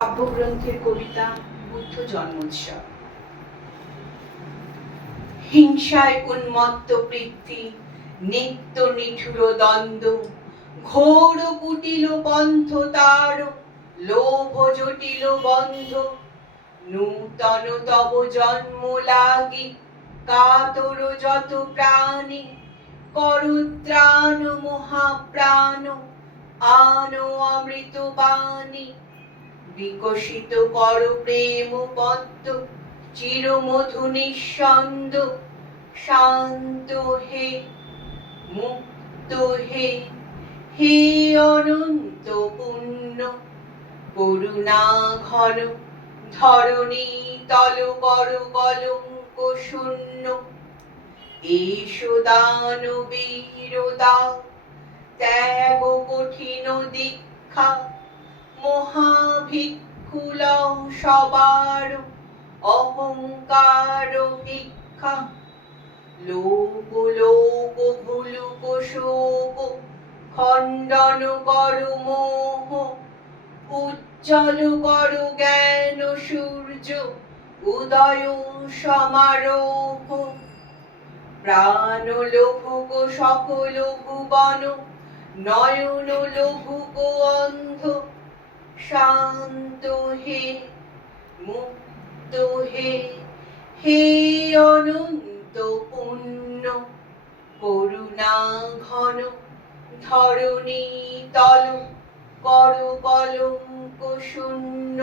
কাব্যগ্রন্থের কবিতা বুদ্ধ জন্মোৎসব। হিংসায় উন্মত্ত বৃত্তি, নিত্য নিঠুর দ্বন্দ্ব, ঘোর কুটিল পন্থ তার, লোভ জটিল বন্ধ। নূতন তব জন্ম লাগি, কাতর যত প্রাণী, করত্রাণ মহাপ্রাণ, আনো অমৃত বাণী। বিকশিত কর প্রেম পদ্ম, চিরমধু নিঃস্বন্দ। শান্ত হে, মুক্ত হে, হে অনন্ত পুণ্য। করুণা ঘন ধরণী তল কর কলঙ্ক শূন্য। এসো দানবীর দাও, ত্যাগ কঠিন দীক্ষা। মহাভিক্ষু লও সবার, অহংকার ভিক্ষা। লোক লোক ভুলুক শোক, খণ্ডন কর মোহ। উজ্জ্বল কর জ্ঞান সূর্য, উদয় সমারোহ। প্রাণ লোভুক সকল ভুবন, নয়ন লোভুক অন্ধ। শান্ত হে, মুক্ত হে, হে অনন্ত পুণ্য। করুণা ঘন ধরণী তল কর কলঙ্ক শূন্য।